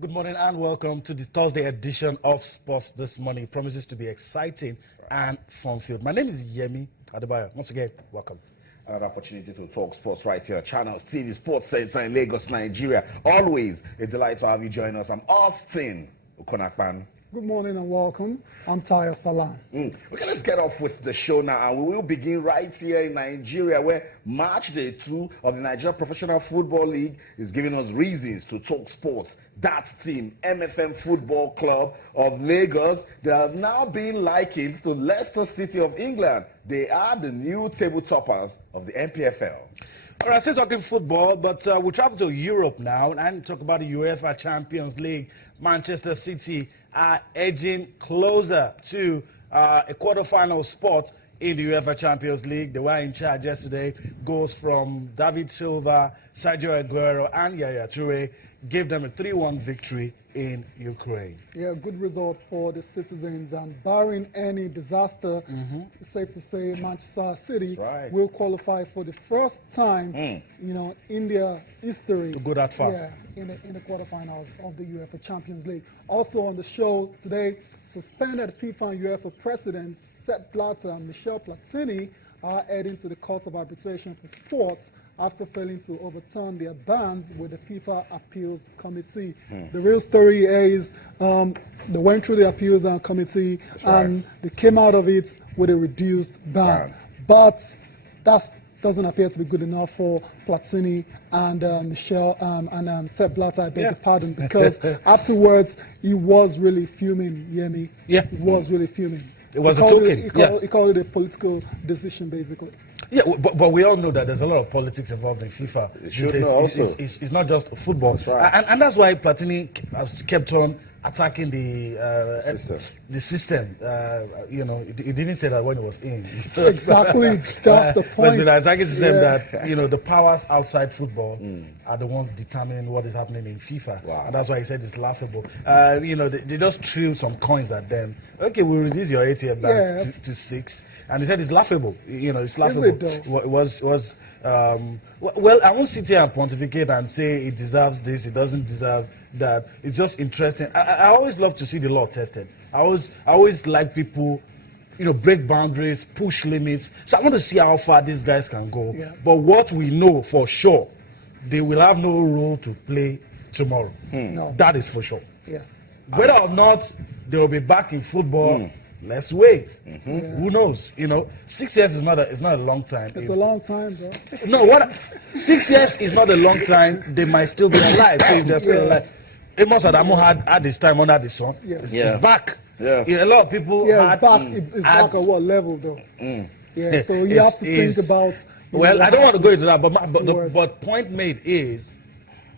Good morning and welcome to the Thursday edition of Sports This Morning. It promises to be exciting and fun-filled. My name is Yemi Adebayo. Once again, welcome. Another opportunity to talk sports right here. Channels TV Sports Center in Lagos, Nigeria. Always a delight to have you join us. I'm Austin Okonakpan. Good morning and welcome. I'm Tayo Salam. Okay, let's get off with the show now, and we will begin right here in Nigeria, where Match Day 2 of the Nigeria Professional Football League is giving us reasons to talk sports. That team, MFM Football Club of Lagos, they have now been likened to Leicester City of England. They are the new table toppers of the NPFL. All right, still talking football, but we'll travel to Europe now and talk about the UEFA Champions League. Manchester City are edging closer to a quarterfinal spot in the UEFA Champions League. They were in charge yesterday. Goals from David Silva, Sergio Aguero, and Yaya Toure gave them a 3-1 victory in Ukraine. Yeah, good result for the citizens, and barring any disaster, it's safe to say Manchester City will qualify for the first time, in their history to go that far. Yeah, in the quarterfinals of the UEFA Champions League. Also on the show today, suspended FIFA and UEFA presidents Sepp Blatter and Michel Platini are heading to the Court of Arbitration for Sports after failing to overturn their bans with the FIFA Appeals Committee. The real story is they went through the Appeals Committee and they came out of it with a reduced ban. But that doesn't appear to be good enough for Platini and Michel and Sepp Blatter, I beg your pardon, because afterwards he was really fuming, Yemi. Yeah. He was really fuming. It was a token. He called it a political decision, basically. Yeah, but we all know that there's a lot of politics involved in FIFA. It's not just football. That's right. And that's why Platini has kept on attacking the system. He didn't say that when he was in. Exactly, that's the point. He's been attacking the system that, the powers outside football are the ones determining what is happening in FIFA. Wow. And that's why he said it's laughable. They just threw some coins at them. Okay, we'll reduce your ATM back to 6. And he said it's laughable. It's laughable. It was well, I won't sit here and pontificate and say it deserves this, it doesn't deserve that. It's just interesting. I always love to see the law tested. I always like people, break boundaries, push limits. So I want to see how far these guys can go. Yeah. But what we know for sure, they will have no role to play tomorrow. No. That is for sure. Yes. Whether or not they will be back in football, let's wait. Who knows? 6 years is not a long time. It's a long time, bro. No, 6 years is not a long time. They might still be alive. So if they're still alive, Amos Adamu had his time under the sun. It's back. Yeah. A lot of people. Yeah, it's back. It's back at what level, though? Yeah. So you have to think about. Well, I don't want to go into that, but point made is,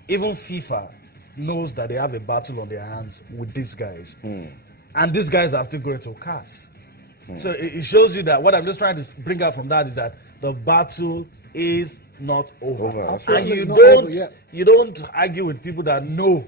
even FIFA knows that they have a battle on their hands with these guys. And these guys are still going to CAS. So it shows you that what I'm just trying to bring out from that is that the battle is not over. And you don't argue with people that know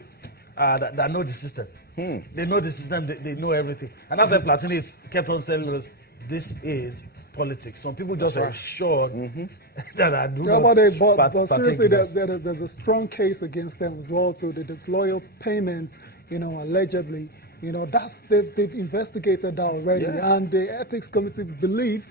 that know the system. They know the system, they know everything. And that's why Platini kept on telling us this is politics. Some people just are assured that I do not. But seriously, there's a strong case against them as well, too. The disloyal payments, allegedly. They've investigated that already, and the ethics committee believe,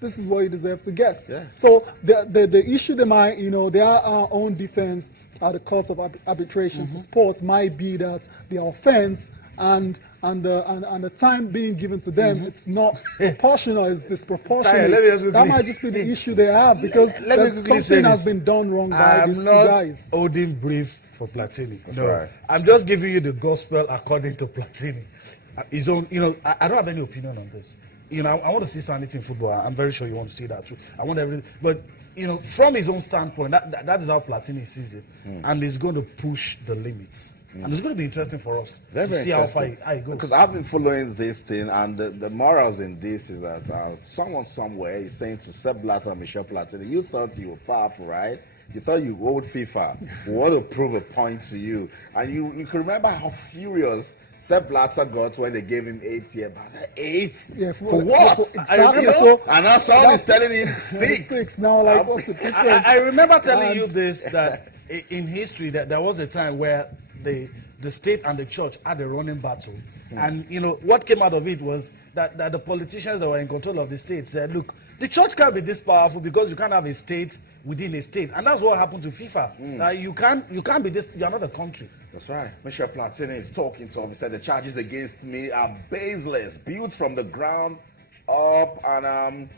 this is what you deserve to get. Yeah. So the issue they might, their own defense at the court of arbitration for sports might be that the offense and the time being given to them, it's not proportional, it's disproportionate. That might just be the issue they have, because something has been done wrong by these two guys. I'm not holding brief for Platini. No, I'm just giving you the gospel according to Platini. His own, I don't have any opinion on this. I want to see sanity in football. I'm very sure you want to see that too. I want everything, but from his own standpoint, that is how Platini sees it, and he's going to push the limits. And it's going to be interesting for us to see how far it goes. Because I've been following this thing, and the morals in this is that someone somewhere is saying to Sepp Blatter and Michel Platini, you thought you were powerful, right? You thought you owed FIFA. We want to prove a point to you. And you can remember how furious Sepp Blatter got when they gave him 8 years. 8? Yeah, for what? Exactly. And now someone is telling him 6. 6 now, what's the difference? I remember telling you this, that in history, that there was a time where the state and the church had a running battle. And, what came out of it was that the politicians that were in control of the state said, look, the church can't be this powerful because you can't have a state within a state. And that's what happened to FIFA. You can't be this, you're not a country. That's right. Michel Platini is talking to him. He said the charges against me are baseless, built from the ground up, and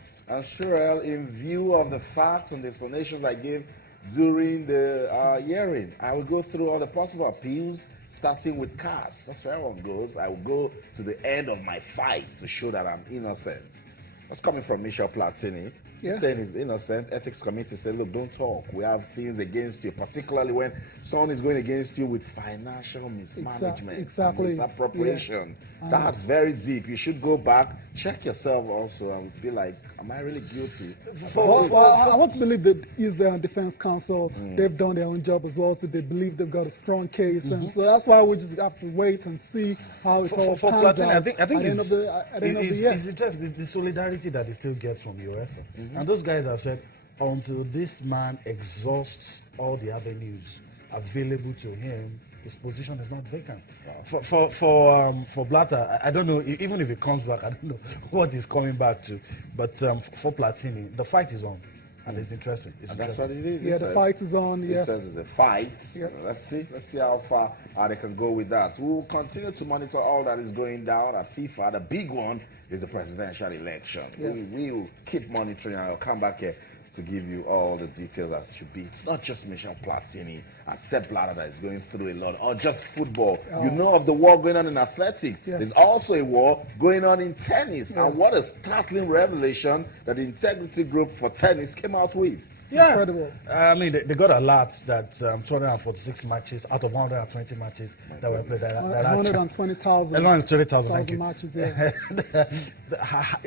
sure, in view of the facts and the explanations I gave during the hearing, I will go through all the possible appeals, starting with CAS. That's where everyone goes. I will go to the end of my fight to show that I'm innocent. That's coming from Michel Platini. He's saying he's innocent. Ethics committee said, look, don't talk. We have things against you, particularly when someone is going against you with financial mismanagement, exactly. misappropriation. That's very deep. You should go back, check yourself also, and be like, am I really guilty? I want to believe that Israel Defense Council, they've done their own job as well. So they believe they've got a strong case. And so that's why we just have to wait and see how it all for pans Platini, out I think at the end of the year. it's interesting, the solidarity that he still gets from UEFA. And those guys have said, until this man exhausts all the avenues available to him, his position is not vacant. For Blatter, I don't know, even if he comes back, I don't know what he's coming back to. But for Platini, the fight is on. And it's interesting. That's what it is. Yeah, the fight is on, yes. It says it's a fight. Yeah. Let's see how far they can go with that. We'll continue to monitor all that is going down at FIFA. The big one is the presidential election. Yes. We will keep monitoring, and I'll come back here to give you all the details as should be. It's not just Michel Platini and Sepp Blatter that is going through a lot, or just football. You know of the war going on in athletics. Yes. There's also a war going on in tennis. Yes. And what a startling revelation that the Integrity Group for tennis came out with. Yeah. Incredible. I mean, they got alerts that 246 matches out of 120 matches that were played. 120,000. 120,000, thank you. Matches,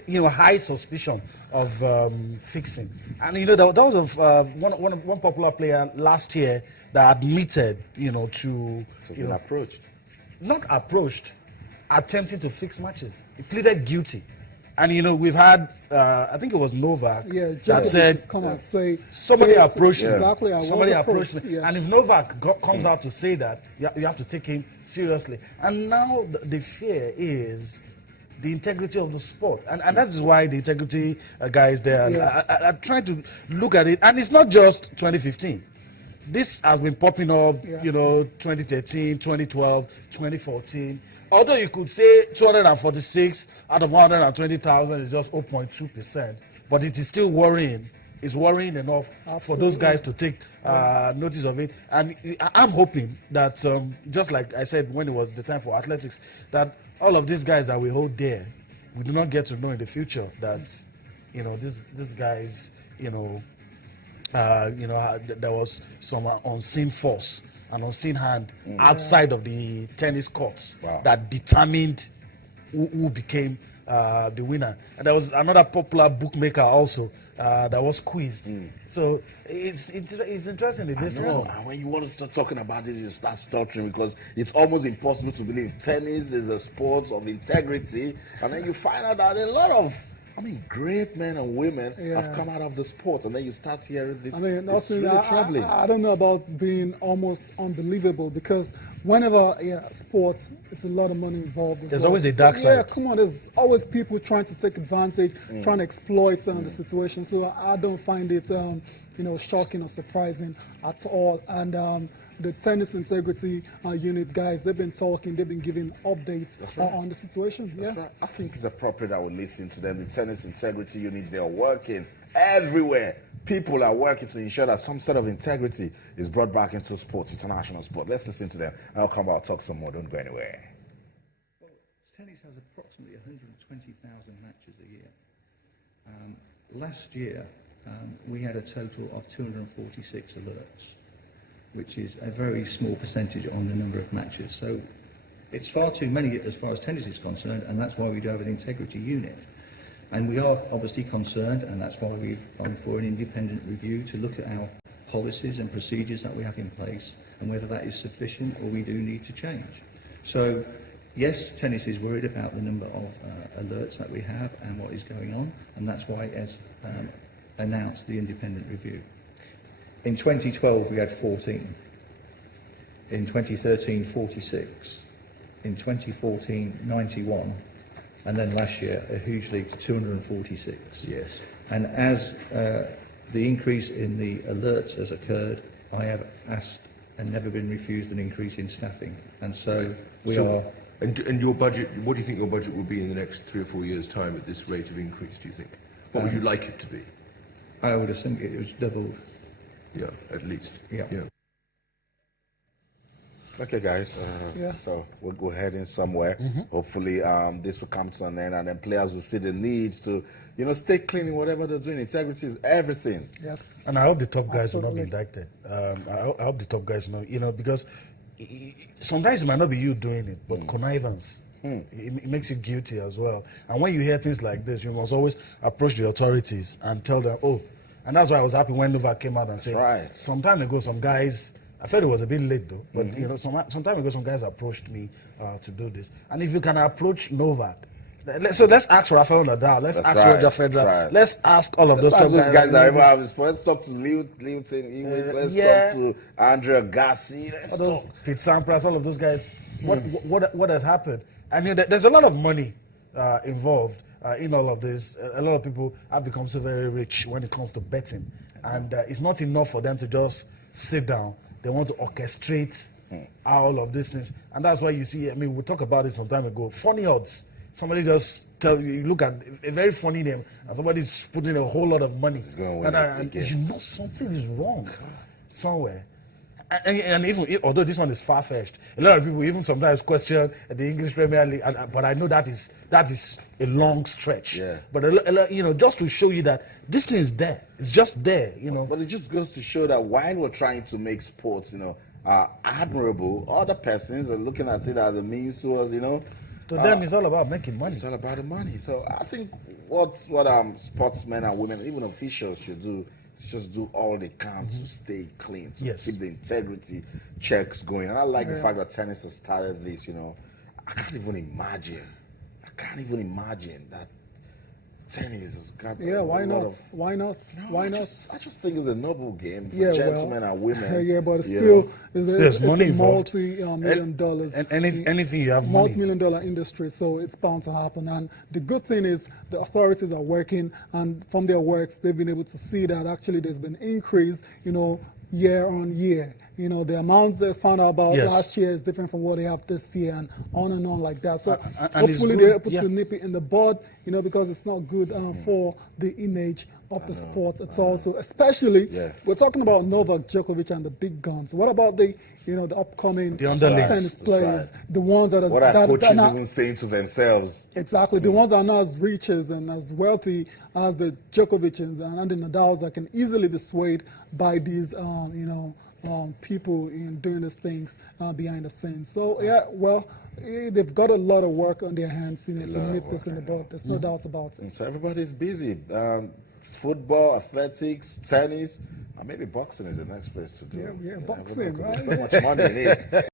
yeah. High suspicion of fixing. And, that was one popular player last year that admitted, to... being approached. Not approached, attempting to fix matches. He pleaded guilty. And, we've had, I think it was Novak that said, come out, say, somebody approached me. Exactly, somebody approached me. Yes. And if Novak comes out to say that, you have to take him seriously. And now the fear is the integrity of the sport. And that is why the integrity guys there are trying to look at it. And it's not just 2015. This has been popping up, 2013, 2012, 2014. Although you could say 246 out of 120,000 is just 0.2%, but it is still worrying. It's worrying enough for those guys to take notice of it. And I'm hoping that, just like I said when it was the time for athletics, that all of these guys that we hold there, we do not get to know in the future that, these guys, there was some unseen force, an unseen hand outside of the tennis courts that determined who became the winner. And there was another popular bookmaker also that was squeezed. So it's interesting in this one. And when you want to start talking about this, you start stuttering because it's almost impossible to believe tennis is a sport of integrity, and then you find out that a lot of great men and women have come out of the sport, and then you start hearing this. It's really troubling. I don't know about being almost unbelievable, because whenever sports, it's a lot of money involved. There's always a dark side. Yeah, come on. There's always people trying to take advantage, trying to exploit the situation. So I don't find it, shocking or surprising at all. And the tennis integrity unit guys, they've been talking, they've been giving updates on the situation. That's right. I think it's appropriate that we listen to them. The tennis integrity units, they are working everywhere. People are working to ensure that some sort of integrity is brought back into sports, international sport. Let's listen to them. I'll come back, talk some more. Don't go anywhere. Well, tennis has approximately 120,000 matches a year. Last year, we had a total of 246 alerts, which is a very small percentage on the number of matches. So it's far too many as far as tennis is concerned, and that's why we do have an integrity unit. And we are obviously concerned, and that's why we've gone for an independent review to look at our policies and procedures that we have in place and whether that is sufficient or we do need to change. So yes, tennis is worried about the number of alerts that we have and what is going on, and that's why it has announced the independent review. In 2012, we had 14. In 2013, 46. In 2014, 91. And then last year, a huge leap to 246. Yes. And as the increase in the alerts has occurred, I have asked and never been refused an increase in staffing. And so we are... And your budget, what do you think your budget will be in the next 3 or 4 years' time at this rate of increase, do you think? What would you like it to be? I would have think it was doubled. Yeah, at least. Yeah. Okay, guys. So we're heading somewhere. Hopefully, this will come to an end, and then players will see the needs to, stay clean in whatever they're doing. Integrity is everything. Yes. And I hope the top guys will not be Absolutely. indicted. I hope the top guys know, because sometimes it might not be you doing it, but connivance. It makes you guilty as well. And when you hear things like this, you must always approach the authorities and tell them, oh, and that's why I was happy when Novak came out and said, right. some time ago, some guys, I felt it was a bit late though, but some time ago, some guys approached me to do this. And if you can approach Novak, let's ask Rafael Nadal, let's ask Roger Federer, let's ask all of those top Those guys are even guys. having sports. Let's talk to Lewton, let's talk to Andre Agassi, let's talk. Pete Sampras, all of those guys. What has happened? I mean, there's a lot of money involved in all of this. A lot of people have become so very rich when it comes to betting, and it's not enough for them to just sit down. They want to orchestrate all of these things, and that's why you see. I mean, we talked about it some time ago. Funny odds. Somebody just tell you look at a very funny name, and somebody's putting a whole lot of money, and you know something is wrong somewhere. And even although this one is far-fetched, a lot of people even sometimes question the English Premier League. But I know that is a long stretch. Yeah. But just to show you that this thing is there, it's just there. But it just goes to show that while we're trying to make sports, admirable, other persons are looking at it as a means to us, To them, it's all about making money. It's all about the money. So I think what sportsmen and women, even officials, should do is just do all they can to stay clean, to keep the integrity checks going. And I like the fact that tennis has started this. I can't even imagine that tennis has got why not? of... Why not? Why not? I just think it's a noble game for gentlemen and women. But it's still, there's money involved. multi-million dollars. And anything you have money. Multi-million-dollar industry, so it's bound to happen. And the good thing is the authorities are working, and from their works, they've been able to see that actually there's been increase, year on year. The amount they found out about last year is different from what they have this year, and on like that. So hopefully they're able to nip it in the bud, because it's not good for the image of the sport at all. So especially, we're talking about Novak Djokovic and the big guns. What about the upcoming tennis players, the ones that are... What are coaches even saying to themselves? Exactly, the ones that are not as rich and as wealthy as the Djokovic's and the Nadals that can easily be swayed by these, people doing these things behind the scenes. So they've got a lot of work on their hands to nip this in the bud. There's no doubt about it. So everybody's busy. Football, athletics, tennis, and maybe boxing is the next place to do. Boxing, right? There's so much money in it.